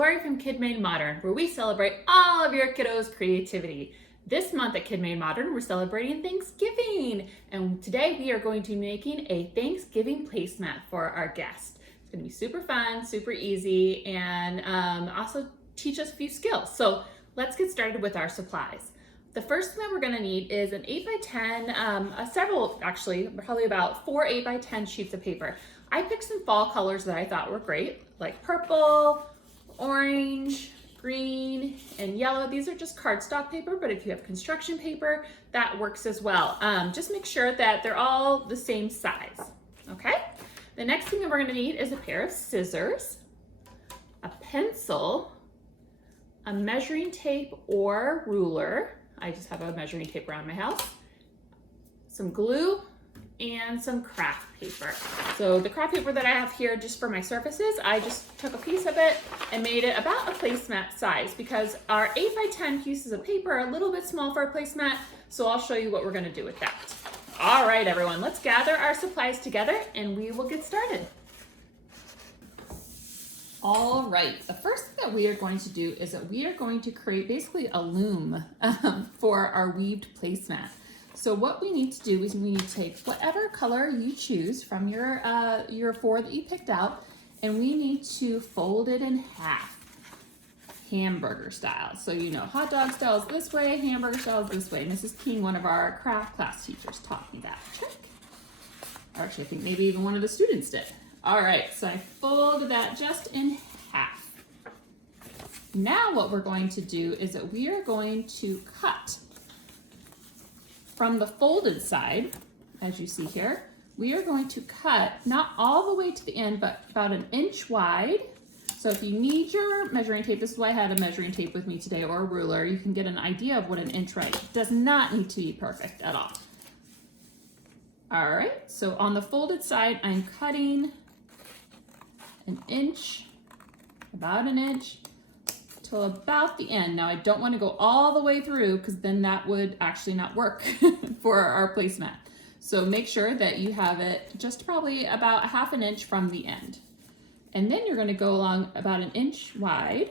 Laurie from Kid Made Modern, where we celebrate all of your kiddos' creativity. This month at Kid Made Modern, we're celebrating Thanksgiving, and today we are going to be making a Thanksgiving placemat for our guests. It's going to be super fun, super easy, and also teach us a few skills. So let's get started with our supplies. The first thing that we're going to need is an 8x10, several actually, probably about 4 8x10 sheets of paper. I picked some fall colors that I thought were great, like purple, orange, green, and yellow. These are just cardstock paper, but if you have construction paper, that works as well. Just make sure that they're all the same size, okay? The next thing that we're gonna need is a pair of scissors, a pencil, a measuring tape or ruler. I just have a measuring tape around my house, some glue, and some craft paper. So the craft paper that I have here just for my surfaces, I just took a piece of it and made it about a placemat size because our 8x10 pieces of paper are a little bit small for a placemat, so I'll show you what we're gonna do with that. All right, everyone, let's gather our supplies together and we will get started. All right, the first thing that we are going to do is that we are going to create basically a loom for our weaved placemat. So what we need to do is we need to take whatever color you choose from your 4 that you picked out, and we need to fold it in half, hamburger style. So you know, hot dog style is this way, hamburger style is this way. Mrs. King, one of our craft class teachers, taught me that trick. Or actually, I think maybe even one of the students did. All right, so I folded that just in half. Now what we're going to do is that we are going to cut from the folded side, as you see here. We are going to cut not all the way to the end, but about 1 inch wide. So if you need your measuring tape, this is why I had a measuring tape with me today, or a ruler, you can get an idea of what 1 inch wide. It does not need to be perfect at all. All right, so on the folded side, I'm cutting 1 inch, about 1 inch, till about the end. Now I don't want to go all the way through because then that would actually not work for our placemat. So make sure that you have it just probably about 1/2 inch from the end. And then you're going to go along about 1 inch wide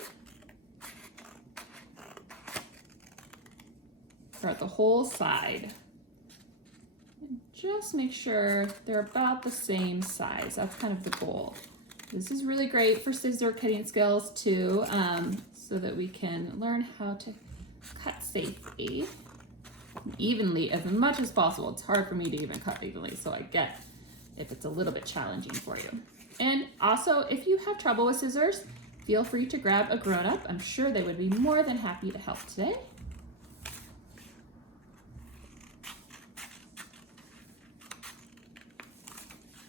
throughout the whole side. And just make sure they're about the same size. That's kind of the goal. This is really great for scissor cutting skills too, so that we can learn how to cut safely, evenly, as much as possible. It's hard for me to even cut evenly, so I get if it's a little bit challenging for you. And also, if you have trouble with scissors, feel free to grab a grown-up. I'm sure they would be more than happy to help today.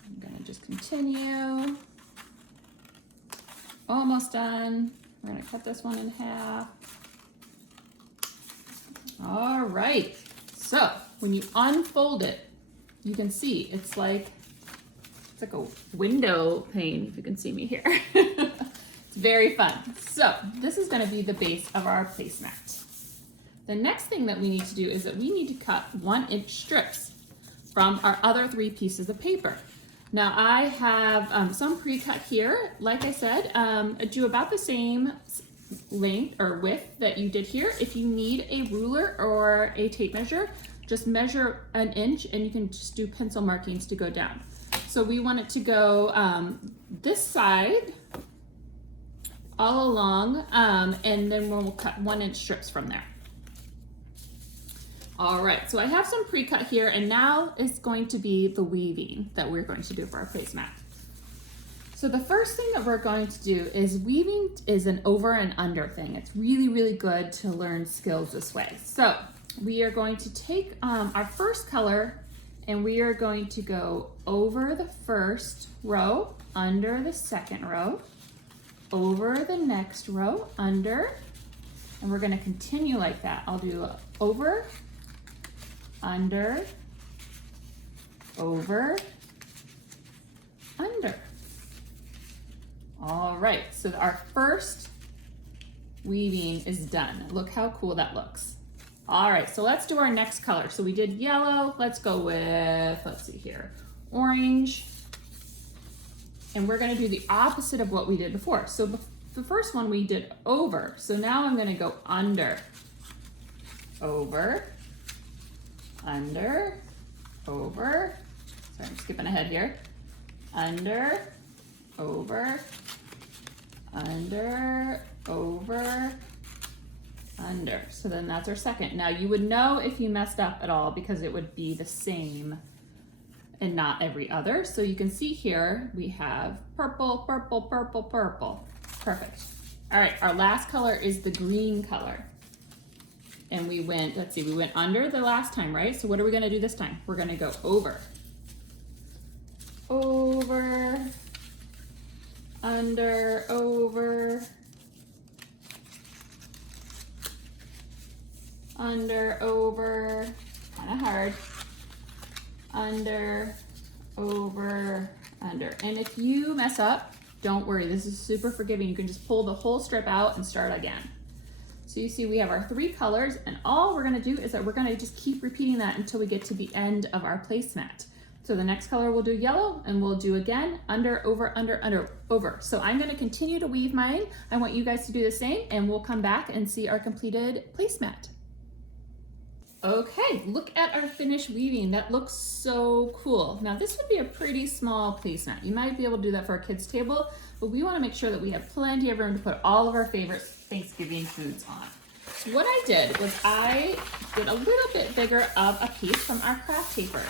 I'm gonna just continue. Almost done. We're gonna cut this one in half. All right, so when you unfold it, you can see it's like a window pane, if you can see me here. It's very fun. So this is gonna be the base of our placemat. The next thing that we need to do is that we need to cut 1 inch strips from our other 3 pieces of paper. Now I have some pre-cut here. Like I said, do about the same length or width that you did here. If you need a ruler or a tape measure, just measure 1 inch and you can just do pencil markings to go down. So we want it to go this side all along, and then we'll cut 1 inch strips from there. All right, so I have some pre-cut here, and now it's going to be the weaving that we're going to do for our placemat. So the first thing that we're going to do is weaving is an over and under thing. It's really, really good to learn skills this way. So we are going to take our first color and we are going to go over the first row, under the second row, over the next row, under, and we're gonna continue like that. I'll do over, under, over, under. All right, so our first weaving is done. Look how cool that looks. All right, so let's do our next color. So we did yellow, let's go with, let's see here, orange. And we're gonna do the opposite of what we did before. So the first one we did over. So now I'm gonna go under, over, under, over. Sorry, I'm skipping ahead here. Under, over, under, over, under. So then that's our second. Now you would know if you messed up at all because it would be the same and not every other. So you can see here we have purple, purple, purple, purple. Perfect. All right, our last color is the green color. And we went, let's see, we went under the last time, right? So what are we gonna do this time? We're gonna go over. Over, under, over, under, over, kind of hard, under, over, under. And if you mess up, don't worry, this is super forgiving. You can just pull the whole strip out and start again. So you see we have our 3 colors, and all we're gonna do is that we're gonna just keep repeating that until we get to the end of our placemat. So the next color we'll do yellow, and we'll do again, under, over, under, under, over. So I'm gonna continue to weave mine. I want you guys to do the same, and we'll come back and see our completed placemat. Okay, look at our finished weaving. That looks so cool. Now this would be a pretty small placemat. You might be able to do that for a kid's table, but we wanna make sure that we have plenty of room to put all of our favorite Thanksgiving foods on. So what I did was I did a little bit bigger of a piece from our craft paper.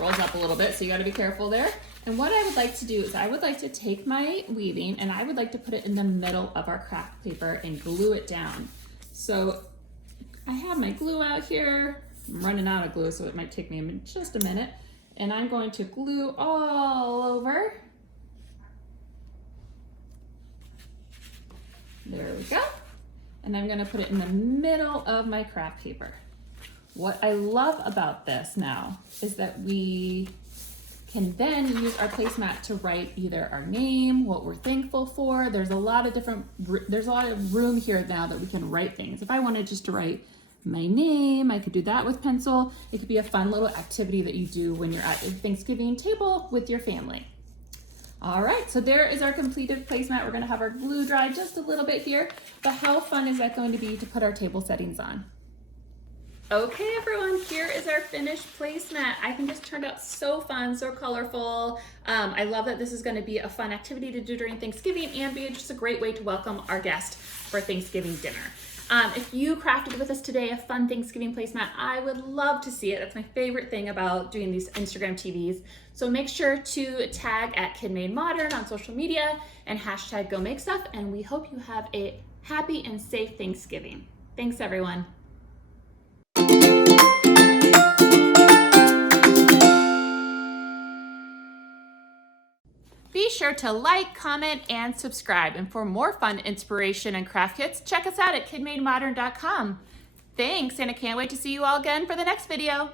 Rolls up a little bit, so you gotta be careful there. And what I would like to do is I would like to take my weaving and I would like to put it in the middle of our craft paper and glue it down. So I have my glue out here. I'm running out of glue, so it might take me just a minute. And I'm going to glue all over. There we go. And I'm gonna put it in the middle of my craft paper. What I love about this now is that we can then use our placemat to write either our name, what we're thankful for. There's a lot of room here now that we can write things. If I wanted just to write my name, I could do that with pencil. It could be a fun little activity that you do when you're at a Thanksgiving table with your family. All right, so there is our completed placemat. We're gonna have our glue dry just a little bit here, but how fun is that going to be to put our table settings on? Okay, everyone, here is our finished placemat. I think this turned out so fun, so colorful. I love that this is gonna be a fun activity to do during Thanksgiving and be just a great way to welcome our guest for Thanksgiving dinner. If you crafted with us today a fun Thanksgiving placemat, I would love to see it. That's my favorite thing about doing these Instagram TVs. So make sure to tag at Kid Made Modern on social media and hashtag Go Make Stuff, and we hope you have a happy and safe Thanksgiving. Thanks, everyone. Be sure to like, comment, and subscribe. And for more fun inspiration and craft kits, check us out at kidmademodern.com. Thanks, and I can't wait to see you all again for the next video.